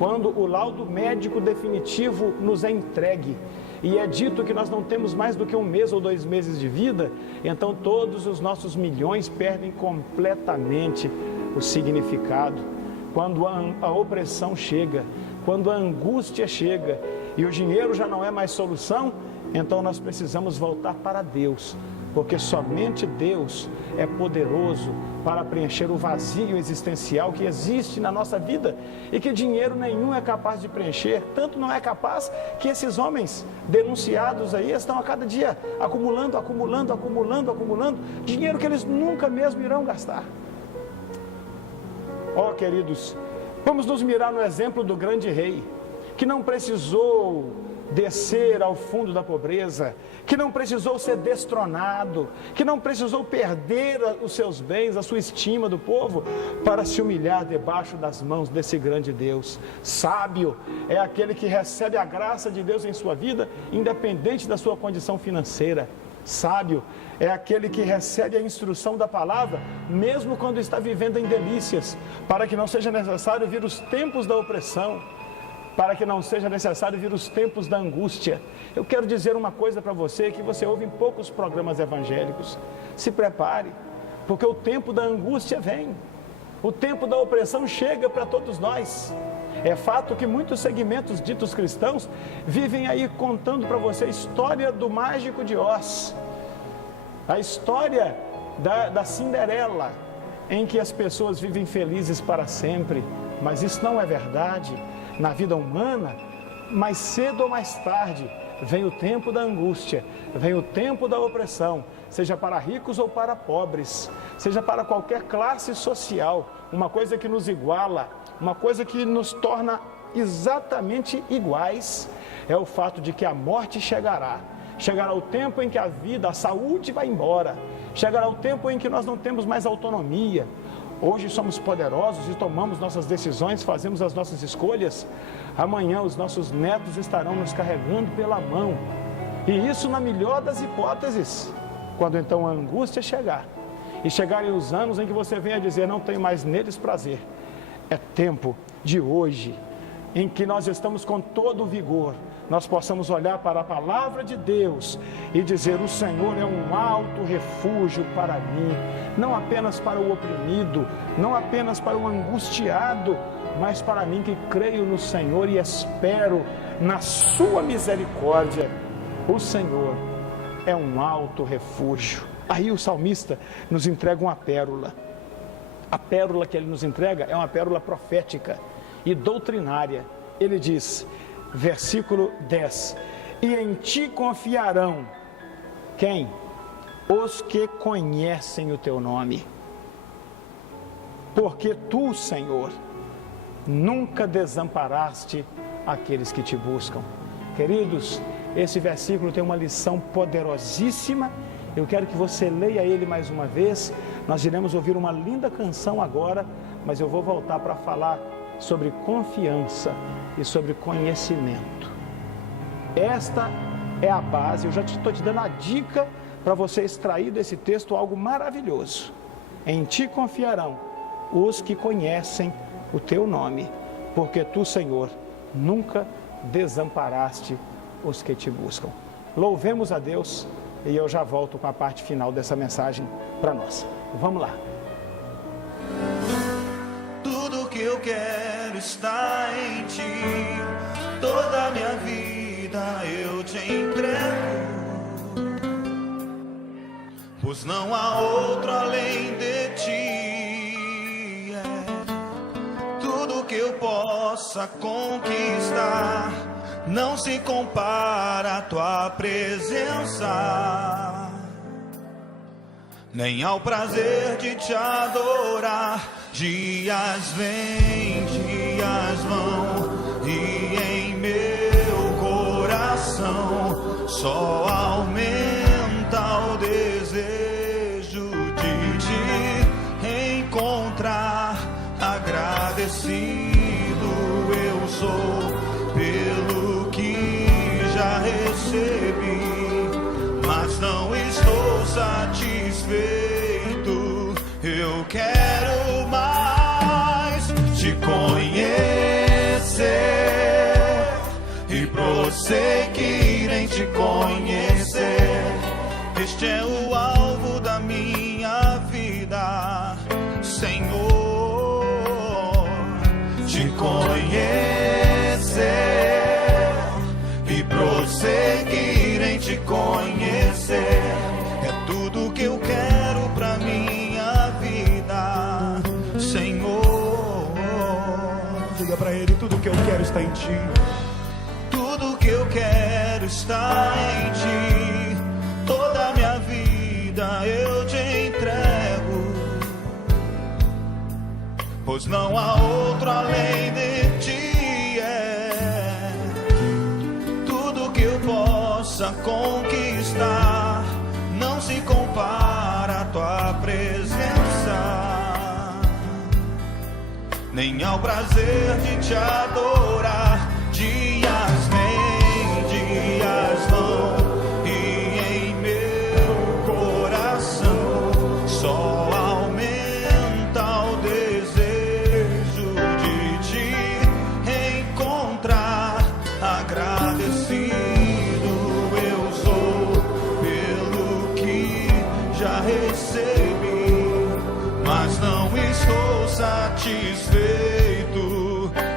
Quando o laudo médico definitivo nos é entregue e é dito que nós não temos mais do que 1 mês ou 2 meses de vida, então todos os nossos milhões perdem completamente o significado. Quando a opressão chega, quando a angústia chega e o dinheiro já não é mais solução, então nós precisamos voltar para Deus, porque somente Deus é poderoso para preencher o vazio existencial que existe na nossa vida e que dinheiro nenhum é capaz de preencher. Tanto não é capaz que esses homens denunciados aí estão a cada dia acumulando dinheiro que eles nunca mesmo irão gastar. Ó, queridos, vamos nos mirar no exemplo do grande rei, que não precisou descer ao fundo da pobreza, que não precisou ser destronado, que não precisou perder os seus bens, a sua estima do povo, para se humilhar debaixo das mãos desse grande Deus. Sábio é aquele que recebe a graça de Deus em sua vida, independente da sua condição financeira. Sábio é aquele que recebe a instrução da palavra, mesmo quando está vivendo em delícias, para que não seja necessário vir os tempos da opressão, para que não seja necessário vir os tempos da angústia. Eu quero dizer uma coisa para você, que você ouve em poucos programas evangélicos. Se prepare, porque o tempo da angústia vem. O tempo da opressão chega para todos nós. É fato que muitos segmentos ditos cristãos vivem aí contando para você a história do mágico de Oz, a história da Cinderela, em que as pessoas vivem felizes para sempre. Mas isso não é verdade. Na vida humana, mais cedo ou mais tarde, vem o tempo da angústia, vem o tempo da opressão, seja para ricos ou para pobres, seja para qualquer classe social. Uma coisa que nos iguala, uma coisa que nos torna exatamente iguais, é o fato de que a morte chegará. Chegará o tempo em que a vida, a saúde vai embora. Chegará o tempo em que nós não temos mais autonomia. Hoje somos poderosos e tomamos nossas decisões, fazemos as nossas escolhas. Amanhã os nossos netos estarão nos carregando pela mão. E isso na melhor das hipóteses. Quando então a angústia chegar, e chegarem os anos em que você venha dizer, não tenho mais neles prazer. É tempo de hoje, em que nós estamos com todo o vigor, nós possamos olhar para a palavra de Deus e dizer, o Senhor é um alto refúgio para mim, não apenas para o oprimido, não apenas para o angustiado, mas para mim que creio no Senhor e espero na sua misericórdia. O Senhor é um alto refúgio. Aí o salmista nos entrega uma pérola. A pérola que ele nos entrega é uma pérola profética e doutrinária. Ele diz, versículo 10, e em ti confiarão, quem? Os que conhecem o teu nome. Porque tu, Senhor, nunca desamparaste aqueles que te buscam. Queridos, esse versículo tem uma lição poderosíssima. Eu quero que você leia ele mais uma vez. Nós iremos ouvir uma linda canção agora, mas eu vou voltar para falar sobre confiança e sobre conhecimento. Esta é a base. Eu já estou te dando a dica para você extrair desse texto algo maravilhoso. Em ti confiarão os que conhecem o teu nome, porque tu, Senhor, nunca desamparaste os que te buscam. Louvemos a Deus e eu já volto com a parte final dessa mensagem para nós. Vamos lá. Tudo que eu quero está em ti, toda a minha vida eu te entrego, pois não há outro além de ti. Tudo que eu possa conquistar não se compara à tua presença, nem ao prazer de te adorar. Dias vêm, dias vão, e em meu coração só aumenta o desejo de te encontrar. Agradecido eu sou pelo que já recebi, mas não estou satisfeito. Eu quero mais te conhecer e prosseguir em te conhecer. Este é o alvo da minha vida, Senhor. está em ti. Tudo que eu quero está em ti. Toda a minha vida eu te entrego, pois não há outro além de ti. Tudo que eu possa conquistar não se compara à tua presença, nem ao prazer de te adorar. Dias vêm, dias vão, e em meu coração só aumenta o desejo de te encontrar. Agradecido eu sou pelo que já recebi, mas não estou satisfeito.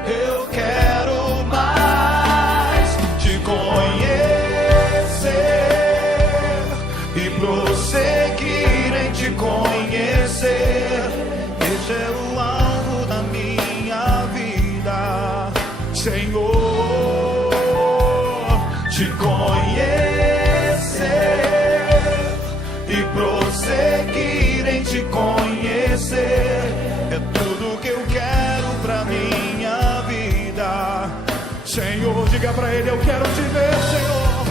Eu quero mais te conhecer e prosseguir em te conhecer. Esse é o alvo da minha vida, Senhor. Te conhecer e prosseguir em te conhecer é tudo que eu quero pra minha vida, Senhor. Diga pra ele: eu quero te ver, Senhor.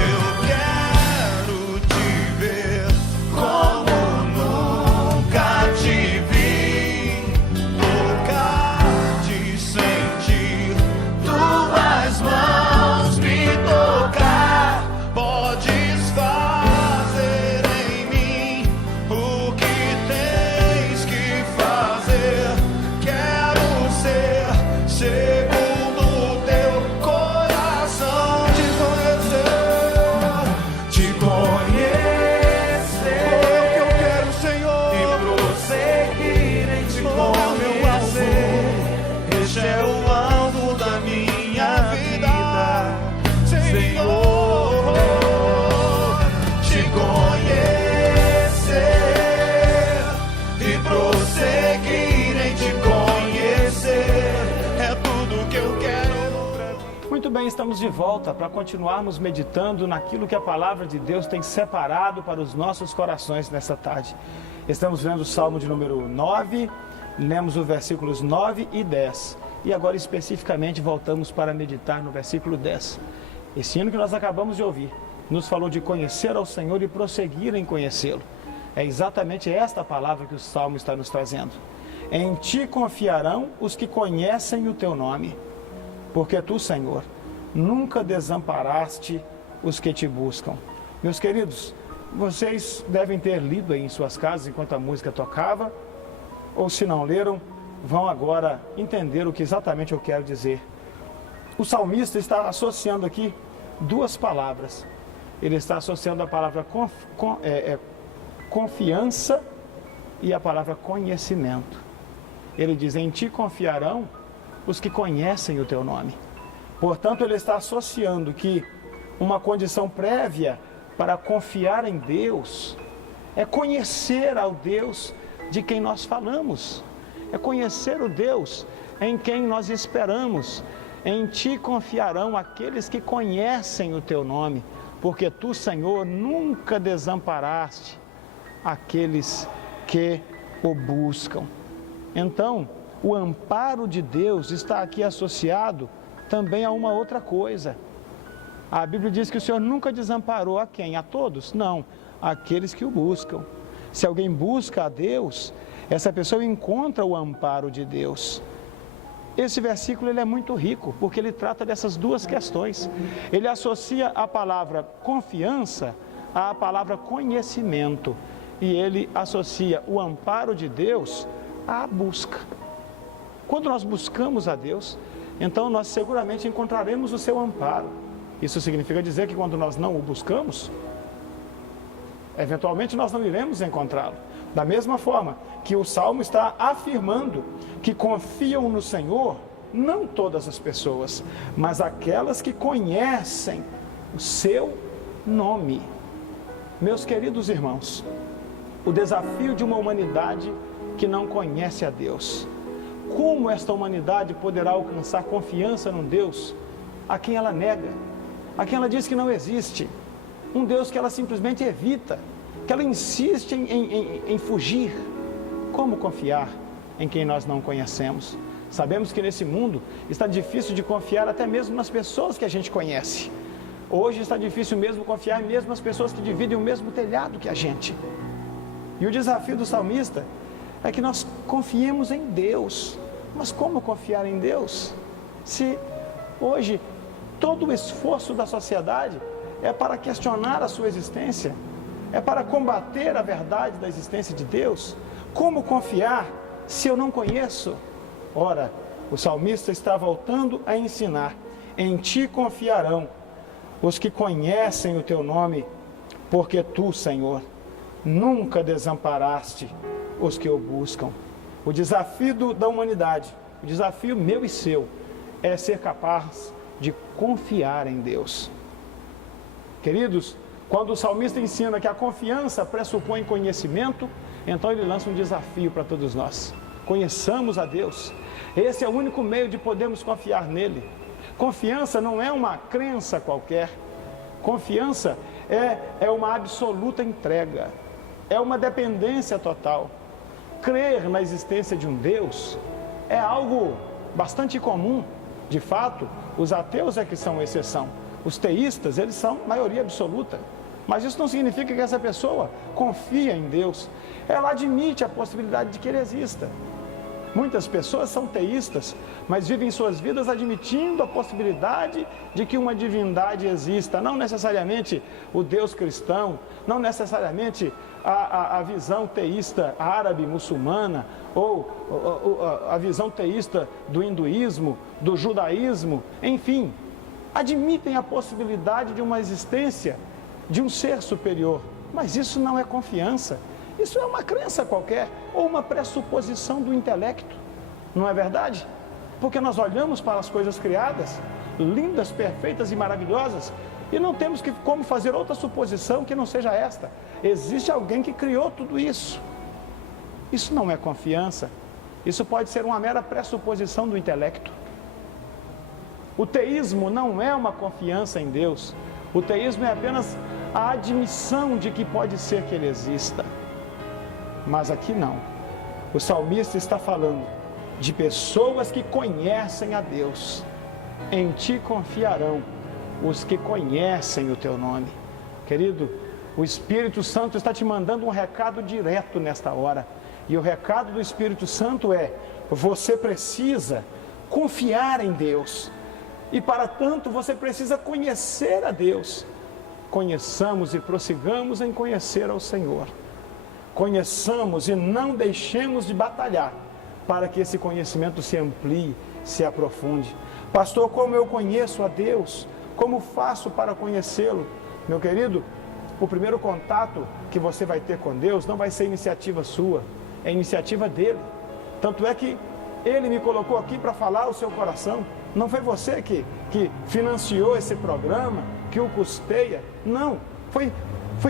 Eu quero te ver como nunca te vi, tocar-te, sentir tuas mãos me tocar. Podes fazer em mim o que tens que fazer. Quero ser segundo o teu coração. Te conhecer, é o que eu quero, Senhor, e prosseguir em te conhecer. Este é o alvo da minha vida, Senhor. Te conhecer e prosseguir em te conhecer é tudo que eu quero pra mim. Muito bem, estamos de volta para continuarmos meditando naquilo que a palavra de Deus tem separado para os nossos corações nessa tarde. Estamos vendo o Salmo de número 9, lemos os versículos 9 e 10. E agora especificamente voltamos para meditar no versículo 10. Esse hino que nós acabamos de ouvir nos falou de conhecer ao Senhor e prosseguir em conhecê-lo. É exatamente esta palavra que o Salmo está nos trazendo. Em ti confiarão os que conhecem o teu nome, porque tu, Senhor, nunca desamparaste os que te buscam. Meus queridos, vocês devem ter lido aí em suas casas enquanto a música tocava, ou se não leram, vão agora entender o que exatamente eu quero dizer. O salmista está associando aqui duas palavras. Ele está associando a palavra confiança e a palavra conhecimento. Ele diz: em ti confiarão os que conhecem o teu nome. Portanto, ele está associando que uma condição prévia para confiar em Deus é conhecer ao Deus de quem nós falamos, é conhecer o Deus em quem nós esperamos. Em ti confiarão aqueles que conhecem o teu nome, porque tu, Senhor, nunca desamparaste aqueles que o buscam. Então, o amparo de Deus está aqui associado também a uma outra coisa. A Bíblia diz que o Senhor nunca desamparou a quem? A todos? Não, aqueles que o buscam. Se alguém busca a Deus, essa pessoa encontra o amparo de Deus. Esse versículo ele é muito rico, porque ele trata dessas duas questões. Ele associa a palavra confiança à palavra conhecimento, e ele associa o amparo de Deus à busca. Quando nós buscamos a Deus, então nós seguramente encontraremos o seu amparo. Isso significa dizer que quando nós não o buscamos, eventualmente nós não iremos encontrá-lo. Da mesma forma que o Salmo está afirmando que confiam no Senhor, não todas as pessoas, mas aquelas que conhecem o seu nome. Meus queridos irmãos, o desafio de uma humanidade que não conhece a Deus como esta humanidade poderá alcançar confiança num Deus a quem ela nega, a quem ela diz que não existe, um Deus que ela simplesmente evita, que ela insiste em fugir? Como confiar em quem nós não conhecemos? Sabemos que nesse mundo está difícil de confiar até mesmo nas pessoas que a gente conhece. Hoje está difícil mesmo confiar mesmo nas pessoas que dividem o mesmo telhado que a gente. E o desafio do salmista é que nós confiemos em Deus. Mas como confiar em Deus? Se hoje todo o esforço da sociedade é para questionar a sua existência, é para combater a verdade da existência de Deus. Como confiar se eu não conheço? Ora, o salmista está voltando a ensinar: em ti confiarão os que conhecem o teu nome, porque tu, Senhor, nunca desamparaste os que o buscam. O desafio da humanidade, o desafio meu e seu, é ser capaz de confiar em Deus. Queridos, quando o salmista ensina que a confiança pressupõe conhecimento, então ele lança um desafio para todos nós. Conheçamos a Deus. Esse é o único meio de podermos confiar nele. Confiança não é uma crença qualquer. Confiança é uma absoluta entrega. É uma dependência total. Crer na existência de um Deus é algo bastante comum. De fato, os ateus é que são exceção. Os teístas, eles são maioria absoluta. Mas isso não significa que essa pessoa confia em Deus. Ela admite a possibilidade de que ele exista. Muitas pessoas são teístas, mas vivem suas vidas admitindo a possibilidade de que uma divindade exista. Não necessariamente o Deus cristão, não necessariamente a visão teísta árabe, muçulmana, ou a visão teísta do hinduísmo, do judaísmo, enfim. Admitem a possibilidade de uma existência de um ser superior, mas isso não é confiança. Isso é uma crença qualquer, ou uma pressuposição do intelecto, não é verdade? Porque nós olhamos para as coisas criadas, lindas, perfeitas e maravilhosas, e não temos como fazer outra suposição que não seja esta: existe alguém que criou tudo isso. Isso não é confiança, isso pode ser uma mera pressuposição do intelecto. O teísmo não é uma confiança em Deus, o teísmo é apenas a admissão de que pode ser que ele exista. Mas aqui não. O salmista está falando de pessoas que conhecem a Deus. Em ti confiarão os que conhecem o teu nome. Querido, o Espírito Santo está te mandando um recado direto nesta hora. E o recado do Espírito Santo é: você precisa confiar em Deus. E para tanto você precisa conhecer a Deus. Conheçamos e prossigamos em conhecer ao Senhor. Conheçamos e não deixemos de batalhar para que esse conhecimento se amplie, se aprofunde. Pastor, como eu conheço a Deus? Como faço para conhecê-lo? Meu querido, o primeiro contato que você vai ter com Deus não vai ser iniciativa sua, é iniciativa dele. Tanto é que ele me colocou aqui para falar ao seu coração. Não foi você que financiou esse programa, que o custeia. Não, foi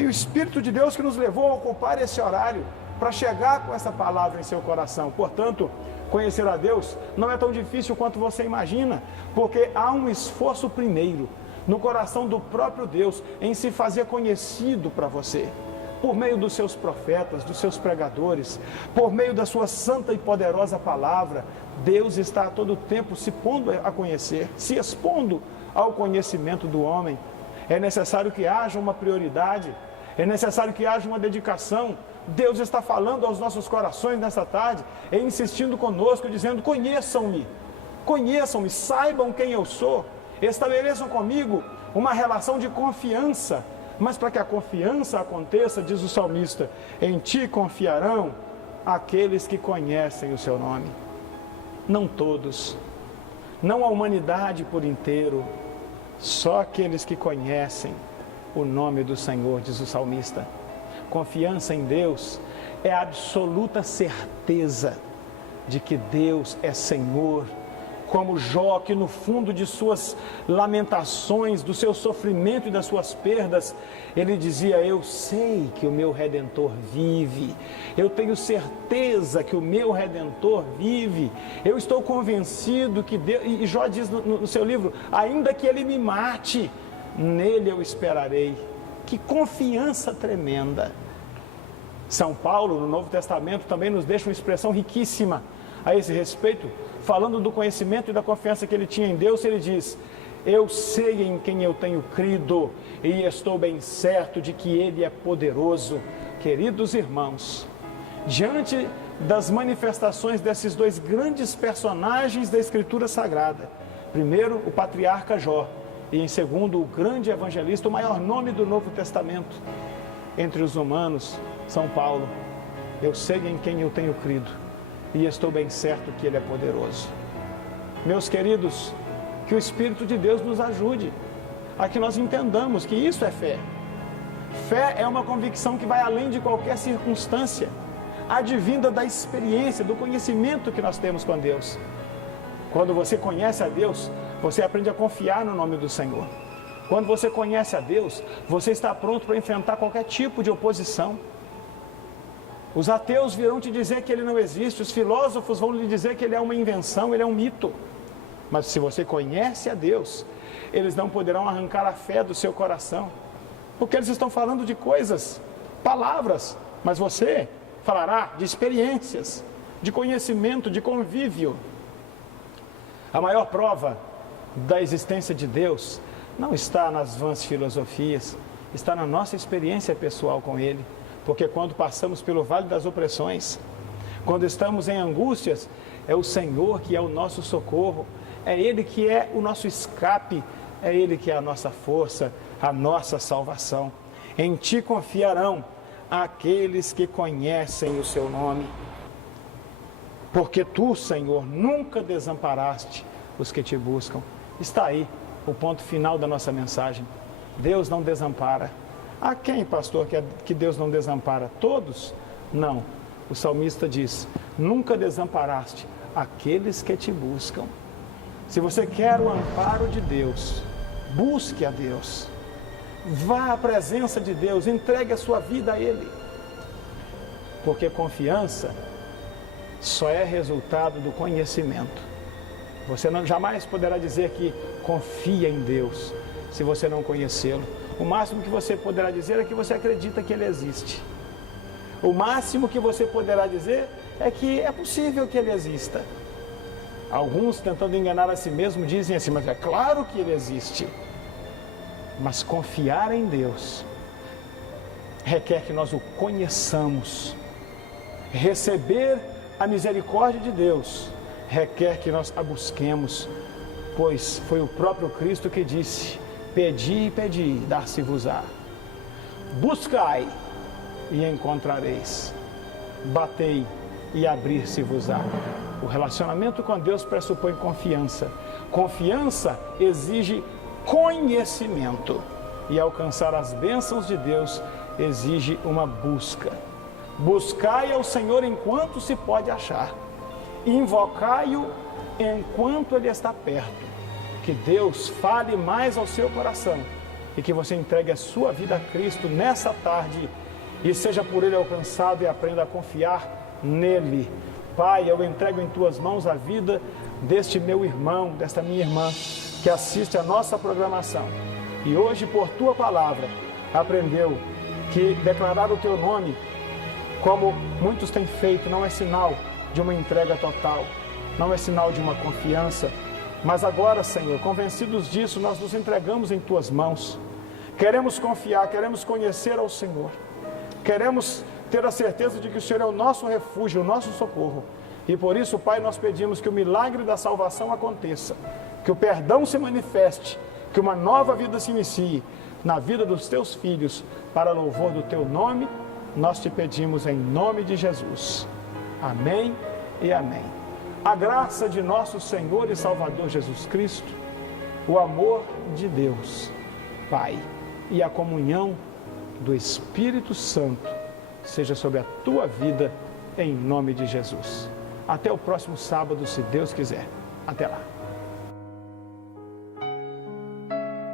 o Espírito de Deus que nos levou a ocupar esse horário para chegar com essa palavra em seu coração. Portanto, conhecer a Deus não é tão difícil quanto você imagina, porque há um esforço primeiro no coração do próprio Deus em se fazer conhecido para você, por meio dos seus profetas, dos seus pregadores, por meio da sua santa e poderosa palavra. Deus está a todo tempo se pondo a conhecer, se expondo ao conhecimento do homem. É necessário que haja uma prioridade, é necessário que haja uma dedicação. Deus está falando aos nossos corações nessa tarde, e insistindo conosco, dizendo: conheçam-me, saibam quem eu sou, estabeleçam comigo uma relação de confiança. Mas para que a confiança aconteça, diz o salmista, em ti confiarão aqueles que conhecem o seu nome. Não todos, não a humanidade por inteiro, só aqueles que conhecem o nome do Senhor, diz o salmista. Confiança em Deus é a absoluta certeza de que Deus é Senhor como Jó, que no fundo de suas lamentações, do seu sofrimento e das suas perdas, ele dizia: eu sei que o meu Redentor vive, eu tenho certeza que o meu Redentor vive, eu estou convencido que Deus... E Jó diz no seu livro: ainda que ele me mate, nele eu esperarei. Que confiança tremenda! São Paulo, no Novo Testamento, também nos deixa uma expressão riquíssima a esse respeito, falando do conhecimento e da confiança que ele tinha em Deus. Ele diz: eu sei em quem eu tenho crido e estou bem certo de que Ele é poderoso. Queridos irmãos, diante das manifestações desses dois grandes personagens da Escritura Sagrada, primeiro o patriarca Jó e em segundo o grande evangelista, o maior nome do Novo Testamento entre os humanos, São Paulo, eu sei em quem eu tenho crido e estou bem certo que Ele é poderoso. Meus queridos, que o Espírito de Deus nos ajude a que nós entendamos que isso é fé. Fé é uma convicção que vai além de qualquer circunstância, advinda da experiência, do conhecimento que nós temos com Deus. Quando você conhece a Deus, você aprende a confiar no nome do Senhor. Quando você conhece a Deus, você está pronto para enfrentar qualquer tipo de oposição. Os ateus virão te dizer que Ele não existe, os filósofos vão lhe dizer que Ele é uma invenção, Ele é um mito. Mas se você conhece a Deus, eles não poderão arrancar a fé do seu coração, porque eles estão falando de coisas, palavras, mas você falará de experiências, de conhecimento, de convívio. A maior prova da existência de Deus não está nas vãs filosofias, está na nossa experiência pessoal com Ele, porque quando passamos pelo vale das opressões, quando estamos em angústias, é o Senhor que é o nosso socorro, é Ele que é o nosso escape, é Ele que é a nossa força, a nossa salvação. Em Ti confiarão aqueles que conhecem o Seu nome. Porque Tu, Senhor, nunca desamparaste os que Te buscam. Está aí o ponto final da nossa mensagem. Deus não desampara. A quem, pastor, que Deus não desampara? Todos? Não. O salmista diz: nunca desamparaste aqueles que Te buscam. Se você quer o amparo de Deus, busque a Deus, vá à presença de Deus, entregue a sua vida a Ele, porque confiança só é resultado do conhecimento. Você jamais poderá dizer que confia em Deus se você não conhecê-lo. O máximo que você poderá dizer é que você acredita que Ele existe. O máximo que você poderá dizer é que é possível que Ele exista. Alguns, tentando enganar a si mesmo, dizem assim: mas é claro que Ele existe. Mas confiar em Deus requer que nós o conheçamos. Receber a misericórdia de Deus requer que nós a busquemos, pois foi o próprio Cristo que disse: pedi e pedi, dar-se-vos-á. Buscai e encontrareis. Batei e abrir-se-vos-á. O relacionamento com Deus pressupõe confiança. Confiança exige conhecimento. E alcançar as bênçãos de Deus exige uma busca. Buscai ao Senhor enquanto se pode achar. Invocai-o enquanto Ele está perto. Que Deus fale mais ao seu coração e que você entregue a sua vida a Cristo nessa tarde e seja por Ele alcançado e aprenda a confiar nele. Pai, eu entrego em Tuas mãos a vida deste meu irmão, desta minha irmã, que assiste a nossa programação. E hoje, por Tua palavra, aprendeu que declarar o Teu nome, como muitos têm feito, não é sinal de uma entrega total, não é sinal de uma confiança. Mas agora, Senhor, convencidos disso, nós nos entregamos em Tuas mãos. Queremos confiar, queremos conhecer ao Senhor. Queremos ter a certeza de que o Senhor é o nosso refúgio, o nosso socorro. E por isso, Pai, nós pedimos que o milagre da salvação aconteça, que o perdão se manifeste, que uma nova vida se inicie na vida dos Teus filhos, para louvor do Teu nome. Nós te pedimos em nome de Jesus. Amém e amém. A graça de nosso Senhor e Salvador Jesus Cristo, o amor de Deus, Pai, e a comunhão do Espírito Santo seja sobre a tua vida, em nome de Jesus. Até o próximo sábado, se Deus quiser. Até lá.